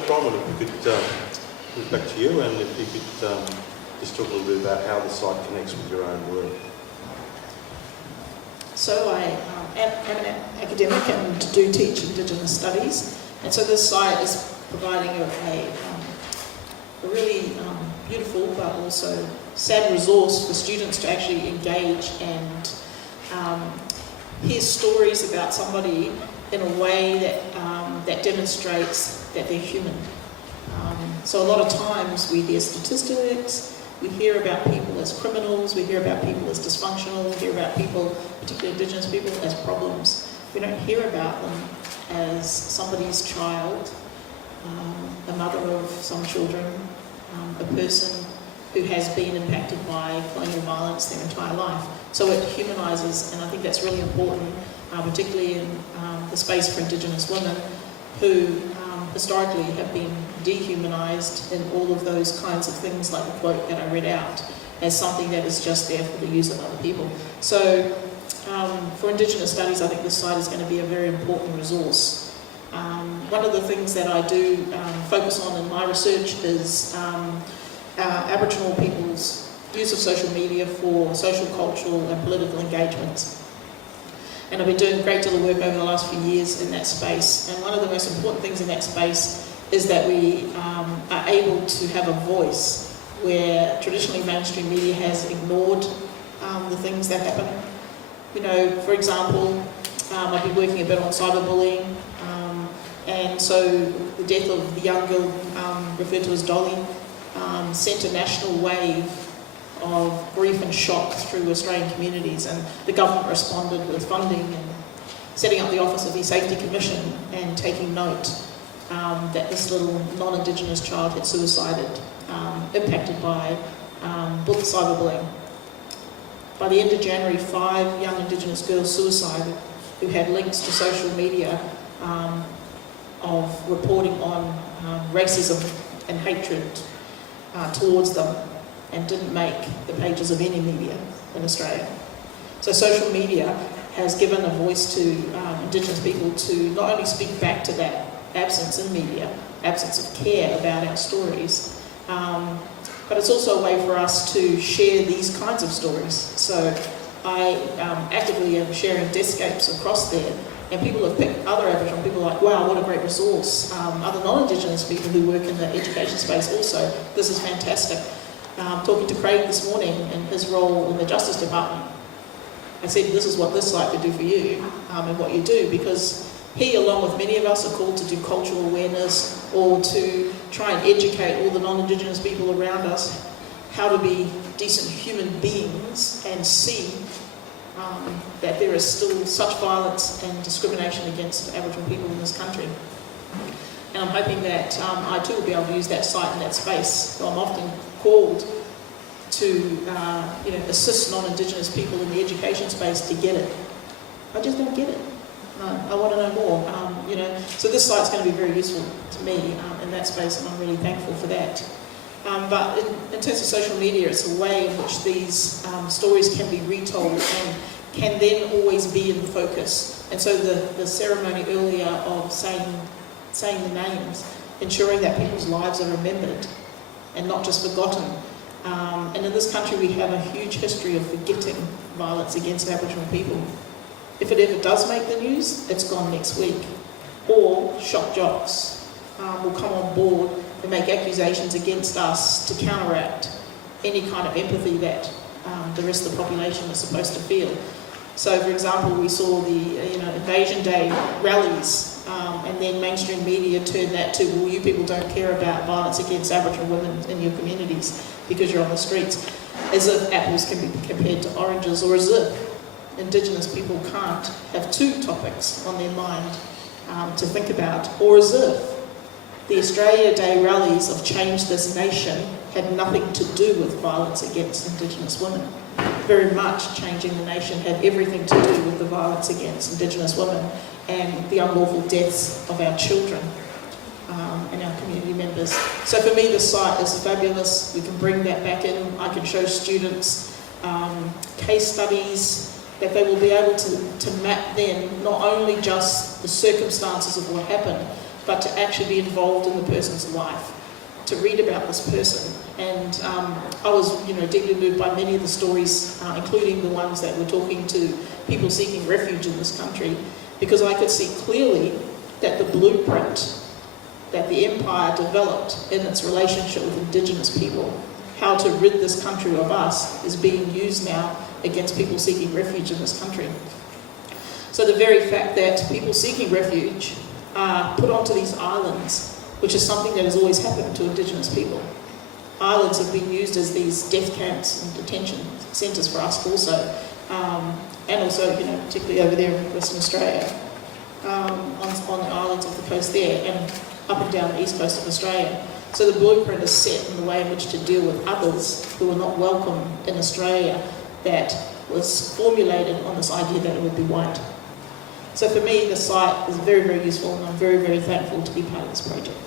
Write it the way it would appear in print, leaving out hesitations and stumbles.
So Bronwyn, if we could move back to you, and if you could just talk a little bit about how the site connects with your own work. So I am an academic and do teach Indigenous studies, and so this site is providing a really beautiful but also sad resource for students to actually engage and hear stories about somebody in a way that demonstrates that they're human. So a lot of times we hear statistics, we hear about people as criminals, we hear about people as dysfunctional, we hear about people, particularly Indigenous people, as problems. We don't hear about them as somebody's child, a mother of some children, a person who has been impacted by colonial violence their entire life. So it humanises, and I think that's really important, particularly in the space for Indigenous women who historically have been dehumanised in all of those kinds of things, like the quote that I read out, as something that is just there for the use of other people. So for Indigenous studies, I think this site is going to be a very important resource. One of the things that I do focus on in my research is Aboriginal people's use of social media for social, cultural and political engagements. And I've been doing a great deal of work over the last few years in that space. And one of the most important things in that space is that we are able to have a voice where traditionally mainstream media has ignored the things that happen. You know, for example, I've been working a bit on cyberbullying, and so the death of the young girl referred to as Dolly sent a national wave of grief and shock through Australian communities, and the government responded with funding and setting up the Office of the Safety Commission and taking note that this little non-Indigenous child had suicided, impacted by cyberbullying. By the end of January, 5 young Indigenous girls suicided who had links to social media of reporting on racism and hatred towards them, and didn't make the pages of any media in Australia. So social media has given a voice to Indigenous people to not only speak back to that absence in media, absence of care about our stories, but it's also a way for us to share these kinds of stories. So I actively am sharing deskscapes across there, and people have picked other Aboriginal people like, wow, what a great resource. Other non-Indigenous people who work in the education space also, this is fantastic. Talking to Craig this morning in his role in the Justice Department, I said, this is what this site could do for you and what you do, because he, along with many of us, are called to do cultural awareness or to try and educate all the non-Indigenous people around us how to be decent human beings and see that there is still such violence and discrimination against Aboriginal people in this country. And I'm hoping that I too will be able to use that site and that space. So I'm often called to assist non-Indigenous people in the education space to get it. I just don't get it. I want to know more. So this site's going to be very useful to me in that space, and I'm really thankful for that. But in terms of social media, it's a way in which these stories can be retold and can then always be in focus. And so the ceremony earlier of saying the names, ensuring that people's lives are remembered and not just forgotten. And in this country we have a huge history of forgetting violence against Aboriginal people. If it ever does make the news, it's gone next week. Or shock jocks will come on board and make accusations against us to counteract any kind of empathy that the rest of the population is supposed to feel. So, for example, we saw the Invasion Day rallies, and then mainstream media turned that to, well, you people don't care about violence against Aboriginal women in your communities because you're on the streets, as if apples can be compared to oranges, or as if Indigenous people can't have two topics on their mind to think about, or as if the Australia Day rallies of Change This Nation had nothing to do with violence against Indigenous women. Very much Changing the Nation had everything to do with the violence against Indigenous women and the unlawful deaths of our children and our community members. So for me, the site is fabulous. We can bring that back in. I can show students case studies that they will be able to map then not only just the circumstances of what happened, but to actually be involved in the person's life, to read about this person. And I was, deeply moved by many of the stories, including the ones that were talking to people seeking refuge in this country, because I could see clearly that the blueprint that the empire developed in its relationship with Indigenous people, how to rid this country of us, is being used now against people seeking refuge in this country. So the very fact that people seeking refuge are put onto these islands, which is something that has always happened to Indigenous people. Islands have been used as these death camps and detention centres for us also, and also, particularly over there in Western Australia, on the islands of the coast there, and up and down the east coast of Australia. So the blueprint is set in the way in which to deal with others who are not welcome in Australia, that was formulated on this idea that it would be white. So for me, the site is very, very useful, and I'm very, very thankful to be part of this project.